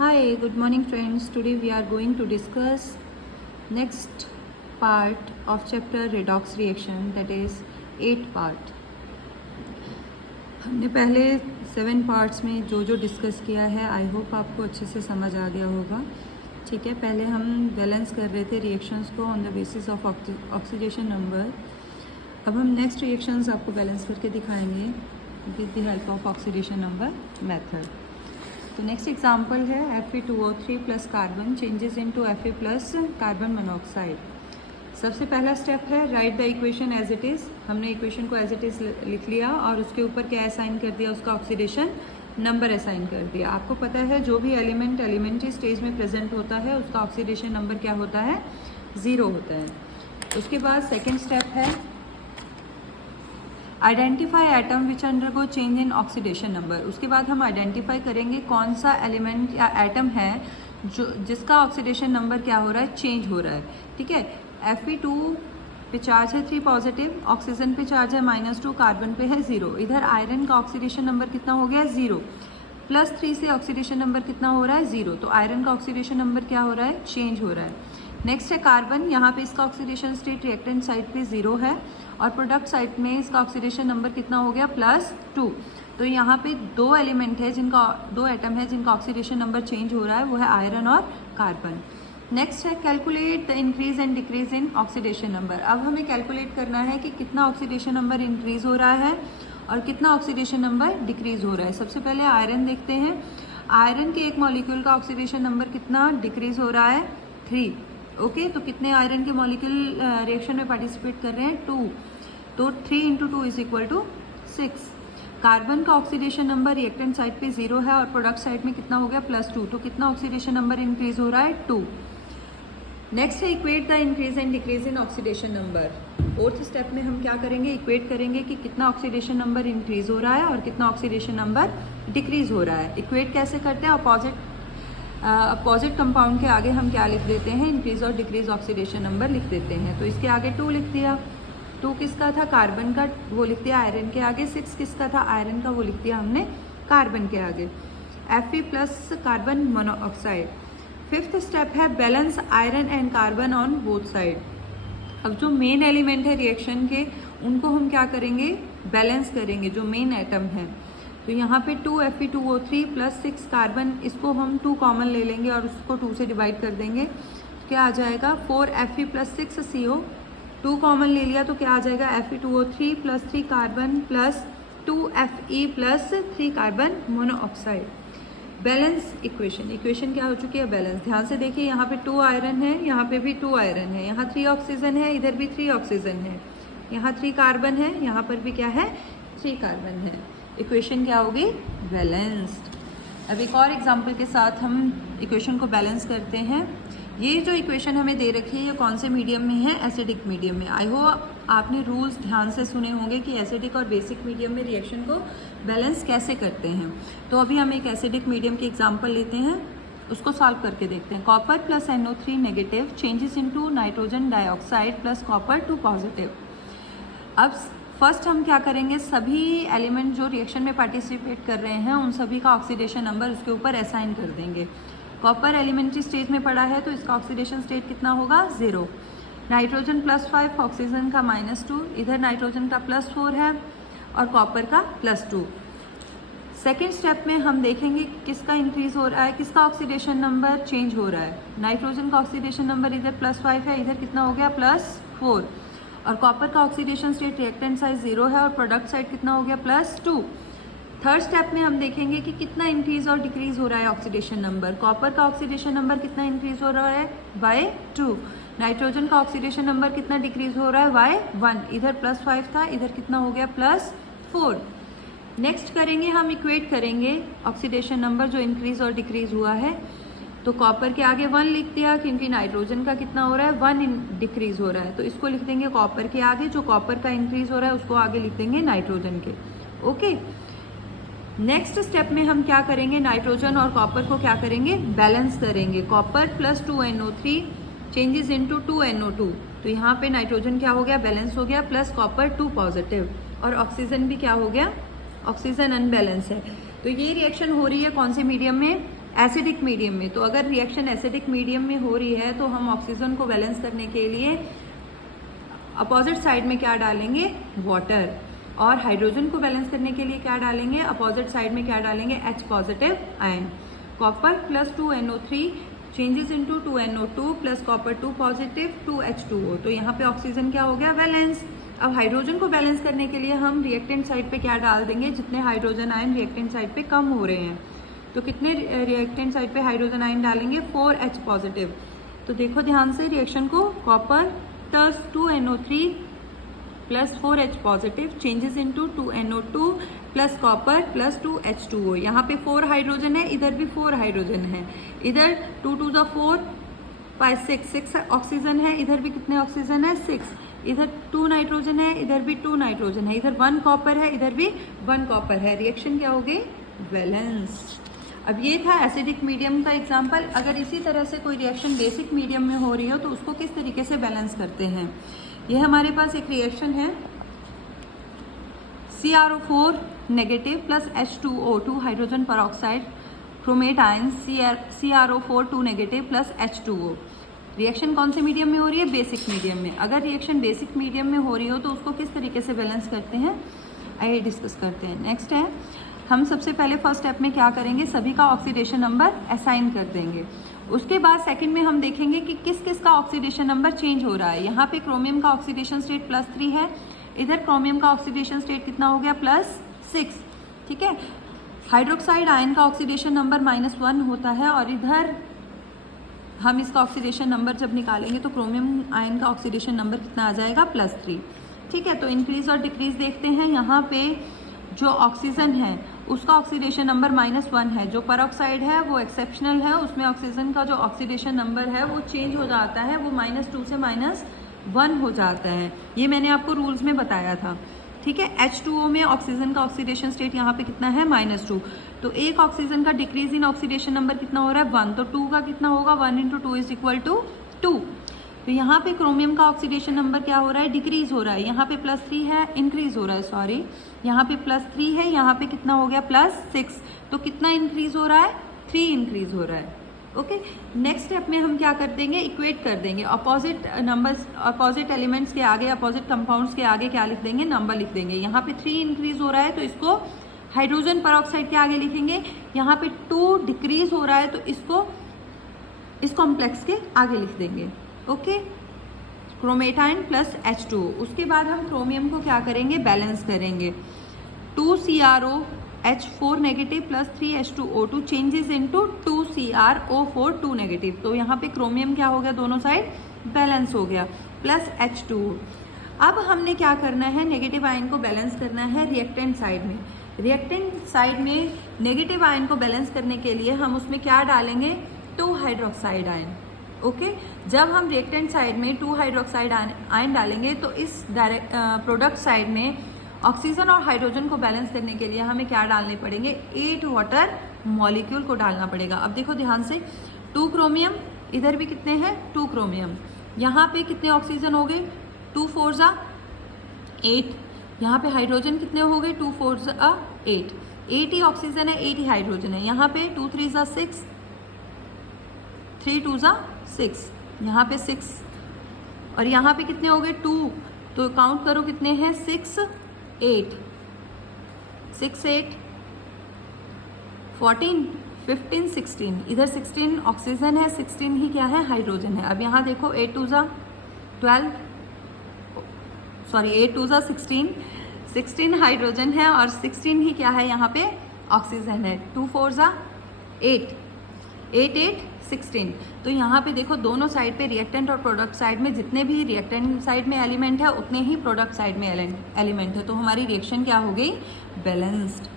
Hi, good morning friends. Today we are going to discuss next part of chapter redox reaction, that is 8 part. हमने पहले 7 parts में जो जो discuss किया है आई होप आपको अच्छे से समझ आ गया होगा. ठीक है, पहले हम बैलेंस कर रहे थे रिएक्शंस को on the basis of oxidation number. अब हम नेक्स्ट रिएक्शंस आपको बैलेंस करके दिखाएंगे with the help of oxidation number method. तो नेक्स्ट एग्जांपल है Fe2O3 plus carbon changes into Fe plus carbon monoxide. सबसे पहला स्टेप है write the equation as it is. हमने इक्वेशन को एज इट इज़ लिख लिया और उसके ऊपर क्या असाइन कर दिया, उसका ऑक्सीडेशन नंबर असाइन कर दिया. आपको पता है जो भी एलिमेंट एलिमेंट्री स्टेज में प्रेजेंट होता है उसका ऑक्सीडेशन नंबर क्या होता है, 0 होता है. उसके बाद सेकेंड स्टेप है identify atom which undergo change in oxidation number. उसके बाद हम आइडेंटिफाई करेंगे कौन सा एलिमेंट या एटम है जो जिसका ऑक्सीडेशन नंबर क्या हो रहा है, चेंज हो रहा है. ठीक है, Fe2 पे चार्ज है 3 पॉजिटिव, ऑक्सीजन पे चार्ज है -2, कार्बन पे है 0. इधर आयरन का ऑक्सीडेशन नंबर कितना हो गया, 0. +3 से ऑक्सीडेशन नंबर कितना हो रहा है, 0. तो आयरन का ऑक्सीडेशन नंबर क्या हो रहा है, चेंज हो रहा है. नेक्स्ट है कार्बन. यहाँ पे इसका ऑक्सीडेशन स्टेट रिएक्टेंट साइड पे 0 है और प्रोडक्ट साइड में इसका ऑक्सीडेशन नंबर कितना हो गया, +2. तो यहाँ पे दो एलिमेंट है जिनका, दो एटम है जिनका ऑक्सीडेशन नंबर चेंज हो रहा है, वो है आयरन और कार्बन. नेक्स्ट है calculate the increase and decrease in oxidation number. अब हमें कैलकुलेट करना है कि कितना ऑक्सीडेशन नंबर इंक्रीज हो रहा है और कितना ऑक्सीडेशन नंबर डिक्रीज हो रहा है. सबसे पहले आयरन देखते हैं. आयरन के एक मॉलिक्यूल का ऑक्सीडेशन नंबर कितना डिक्रीज हो रहा है, 3. ओके, तो कितने आयरन के मॉलिक्यूल रिएक्शन में पार्टिसिपेट कर रहे हैं, 2. तो 3 × 2 = 6. कार्बन का ऑक्सीडेशन नंबर रिएक्टेंट साइड पे 0 है और प्रोडक्ट साइड में कितना हो गया, +2. तो कितना ऑक्सीडेशन नंबर इंक्रीज हो रहा है, 2. नेक्स्ट है equate the increase and decrease in oxidation number. Fourth step में हम क्या करेंगे, इक्वेट करेंगे कि कितना ऑक्सीडेशन नंबर इंक्रीज हो रहा है और कितना ऑक्सीडेशन नंबर डिक्रीज हो रहा है. इक्वेट कैसे करते हैं, अपोजिट कंपाउंड के आगे हम क्या लिख देते हैं, इंक्रीज और डिक्रीज ऑक्सीडेशन नंबर लिख देते हैं. तो इसके आगे 2 लिख दिया. 2 किसका था, कार्बन का, वो लिख दिया आयरन के आगे. 6 किसका था, आयरन का, वो लिख दिया हमने कार्बन के आगे. Fe plus carbon monoxide. Fifth step है balance iron and carbon on both side. अब जो मेन एलिमेंट है रिएक्शन के, उनको हम क्या करेंगे, बैलेंस करेंगे, जो मेन एटम है. तो यहाँ पे 2 Fe2O3 प्लस 6 कार्बन, इसको हम 2 कॉमन ले लेंगे और उसको 2 से डिवाइड कर देंगे. तो क्या आ जाएगा, 4 Fe प्लस 6 CO. 2 कॉमन ले लिया तो क्या आ जाएगा, Fe2O3 plus 3 carbon plus 2 Fe plus 3 carbon monoxide. Balance equation, equation क्या हो चुकी है, बैलेंस. ध्यान से देखिए, यहाँ पे 2 आयरन है, यहाँ पे भी 2 आयरन है, यहाँ 3 ऑक्सीजन है, इधर भी 3 ऑक्सीजन है, यहाँ 3 कार्बन है, यहाँ पर भी क्या है, 3 कार्बन है. इक्वेशन क्या होगी, बैलेंस्ड. अब एक और एग्जांपल के साथ हम इक्वेशन को बैलेंस करते हैं. ये जो इक्वेशन हमें दे रखी है ये कौन से मीडियम में है, एसिडिक मीडियम में. आई होप आपने रूल्स ध्यान से सुने होंगे कि एसिडिक और बेसिक मीडियम में रिएक्शन को बैलेंस कैसे करते हैं. तो अभी हम एक एसिडिक मीडियम की एग्जांपल लेते हैं, उसको सॉल्व करके देखते हैं. Copper plus NO3 negative changes into nitrogen dioxide plus copper 2 positive. अब फर्स्ट हम क्या करेंगे, सभी एलिमेंट जो रिएक्शन में पार्टिसिपेट कर रहे हैं उन सभी का ऑक्सीडेशन नंबर उसके ऊपर असाइन कर देंगे. कॉपर एलिमेंट्री स्टेज में पड़ा है तो इसका ऑक्सीडेशन स्टेट कितना होगा, 0. नाइट्रोजन +5, ऑक्सीजन का -2, इधर नाइट्रोजन का +4 है और कॉपर का +2. सेकेंड स्टेप में हम देखेंगे किसका इंक्रीज हो रहा है, किसका ऑक्सीडेशन नंबर चेंज हो रहा है. नाइट्रोजन का ऑक्सीडेशन नंबर इधर +5 है, इधर कितना हो गया, +4. और कॉपर का ऑक्सीडेशन स्टेट रिएक्टेंट साइड 0 है और प्रोडक्ट साइड कितना हो गया, +2. थर्ड स्टेप में हम देखेंगे कि कितना इंक्रीज और डिक्रीज हो रहा है ऑक्सीडेशन नंबर. कॉपर का ऑक्सीडेशन नंबर कितना इंक्रीज हो रहा है, by 2. नाइट्रोजन का ऑक्सीडेशन नंबर कितना डिक्रीज हो रहा है, by 1. इधर +5 था, इधर कितना हो गया, +4. नेक्स्ट करेंगे हम, इक्वेट करेंगे ऑक्सीडेशन नंबर जो इंक्रीज और डिक्रीज हुआ है. तो कॉपर के आगे 1 लिख दिया क्योंकि नाइट्रोजन का कितना हो रहा है, 1 डिक्रीज हो रहा है, तो इसको लिख देंगे कॉपर के आगे. जो कॉपर का इंक्रीज हो रहा है उसको आगे लिख देंगे नाइट्रोजन के. ओके, नेक्स्ट स्टेप में हम क्या करेंगे, नाइट्रोजन और कॉपर को क्या करेंगे, बैलेंस करेंगे. Copper plus 2NO3 changes into 2NO2. तो यहाँ पे नाइट्रोजन क्या हो गया, बैलेंस हो गया, प्लस कॉपर 2 पॉजिटिव और ऑक्सीजन भी क्या हो गया, ऑक्सीजन अनबैलेंस है. तो ये रिएक्शन हो रही है कौन से मीडियम में, एसिडिक मीडियम में। तो अगर रिएक्शन एसिडिक मीडियम में हो रही है तो हम ऑक्सीजन को बैलेंस करने के लिए अपोजिट साइड में क्या डालेंगे, वाटर, और हाइड्रोजन को बैलेंस करने के लिए क्या डालेंगे, अपोजिट साइड में क्या डालेंगे, H positive ion. Copper plus 2NO3 changes into 2NO2 plus copper 2 positive 2H2O। तो यहाँ पे ऑक्सीजन क्या हो गया, बैलेंस। अब हाइड्रोजन को बैलेंस करने के लिए हम रिएक्टेंट साइड पे क्या डाल देंगे, जितने हाइड्रोजन आयन रिएक्टेंट साइड पे कम हो रहे हैं, तो कितने रिएक्टेंट साइड पे हाइड्रोजन आयन डालेंगे, 4H पॉजिटिव। तो देखो ध्यान से रिएक्शन को, copper plus 2NO3 plus 4H positive changes into 2NO2 plus copper plus 2H2O। यहाँ पे 4 हाइड्रोजन है, इधर भी 4 हाइड्रोजन है, इधर 2 2 जा 4 5 6 ऑक्सीजन है, इधर भी कितने ऑक्सीजन है, 6, इधर 2 नाइट्रोजन है, इधर भी 2 नाइट्रोजन है, इधर 1 कॉपर है, इधर भी 1 कॉपर है। रिएक्शन क्या हो गई, बैलेंस। अब ये था एसिडिक मीडियम का एग्जाम्पल। अगर इसी तरह से कोई रिएक्शन बेसिक मीडियम में हो रही हो तो उसको किस तरीके से बैलेंस करते हैं। ये हमारे पास एक रिएक्शन है, CrO4 negative plus H2O2 hydrogen peroxide chromate ion CrO4 2 negative plus H2O। Reaction कौन से मीडियम में हो रही है, बेसिक मीडियम में। अगर रिएक्शन बेसिक मीडियम में हो रही हो तो उसको किस तरीके से बैलेंस करते हैं, आइए डिस्कस करते हैं। नेक्स्ट है, हम सबसे पहले फर्स्ट स्टेप में क्या करेंगे, सभी का ऑक्सीडेशन नंबर असाइन कर देंगे। उसके बाद सेकंड में हम देखेंगे कि किस किस का ऑक्सीडेशन नंबर चेंज हो रहा है। यहाँ पे क्रोमियम का ऑक्सीडेशन स्टेट +3 है, इधर क्रोमियम का ऑक्सीडेशन स्टेट कितना हो गया, +6, ठीक है। हाइड्रोक्साइड आयन का ऑक्सीडेशन नंबर -1 होता है, और इधर हम इसका ऑक्सीडेशन नंबर जब निकालेंगे तो क्रोमियम आयन का ऑक्सीडेशन नंबर कितना आ जाएगा, +3, ठीक है। तो इंक्रीज और डिक्रीज देखते हैं। यहाँ पे जो ऑक्सीजन है उसका ऑक्सीडेशन नंबर -1 है, जो परऑक्साइड है वो एक्सेप्शनल है, उसमें ऑक्सीजन का जो ऑक्सीडेशन नंबर है वो चेंज हो जाता है, वो -2 से -1 हो जाता है। ये मैंने आपको रूल्स में बताया था, ठीक है। H2O में ऑक्सीजन का ऑक्सीडेशन स्टेट यहाँ पे कितना है, -2। तो एक ऑक्सीजन का डिक्रीज इन ऑक्सीडेशन नंबर कितना हो रहा है, 1, तो 2 का कितना होगा, 1 × 2 = 2। तो यहाँ पे क्रोमियम का ऑक्सीडेशन नंबर क्या हो रहा है, डिक्रीज हो रहा है। यहाँ पे +3 है, इंक्रीज हो रहा है, सॉरी, यहाँ पे +3 है, यहाँ पे कितना हो गया, +6। तो कितना इंक्रीज हो रहा है, 3 इंक्रीज हो रहा है, ओके। नेक्स्ट स्टेप में हम क्या कर देंगे, इक्वेट कर देंगे। अपोजिट नंबर्स, अपोजिट एलिमेंट्स के आगे, अपोजिट कंपाउंड्स के आगे क्या लिख देंगे, नंबर लिख देंगे। यहाँ पे 3 इंक्रीज हो रहा है तो इसको हाइड्रोजन परऑक्साइड के आगे लिखेंगे। यहाँ पे 2 डिक्रीज हो रहा है तो इसको इस कॉम्प्लेक्स के आगे लिख देंगे, okay. Chromate ion plus H2O। उसके बाद हम क्रोमियम को क्या करेंगे, बैलेंस करेंगे। 2CrOH4 negative plus 3H2O2 changes into 2CrO4 2 negative. तो यहाँ पे क्रोमियम क्या हो गया, दोनों साइड बैलेंस हो गया, प्लस H2O। अब हमने क्या करना है, नेगेटिव आयन को बैलेंस करना है रिएक्टेंट साइड में। रिएक्टेंट साइड में नेगेटिव आयन को बैलेंस करने के लिए हम उसमें क्या डालेंगे, 2 हाइड्रोक्साइड आयन, ओके। जब हम रिएक्टेंट साइड में 2 हाइड्रोक्साइड आयन डालेंगे तो इस प्रोडक्ट साइड में ऑक्सीजन और हाइड्रोजन को बैलेंस करने के लिए हमें क्या डालने पड़ेंगे, 8 वाटर मॉलिक्यूल को डालना पड़ेगा। अब देखो ध्यान से, 2 क्रोमियम, इधर भी कितने हैं, 2 क्रोमियम, यहाँ पे कितने ऑक्सीजन हो गए, 2 4 जा 8, यहाँ पे हाइड्रोजन कितने हो गए, 2 4 जा 8, 8 ही ऑक्सीजन है, 8 ही हाइड्रोजन है। यहाँ पे 2 3 जा 6, 3 2 जा 6, यहाँ पे 6, और यहाँ पे कितने हो गए, 2, तो काउंट करो कितने हैं, 6 8 6 8 14 15 16, इधर 16 ऑक्सीजन है, 16 ही क्या है, हाइड्रोजन है। अब यहाँ देखो 8 2 जा 12, सॉरी 8 2 जा 16 हाइड्रोजन है और 16 ही क्या है, यहाँ पे ऑक्सीजन है। 2 4 जा 8 8 8 16। तो यहाँ पे देखो दोनों साइड पे रिएक्टेंट और प्रोडक्ट साइड में जितने भी रिएक्टेंट साइड में एलिमेंट है उतने ही प्रोडक्ट साइड में एलिमेंट है। तो हमारी रिएक्शन क्या हो गई, बैलेंस्ड।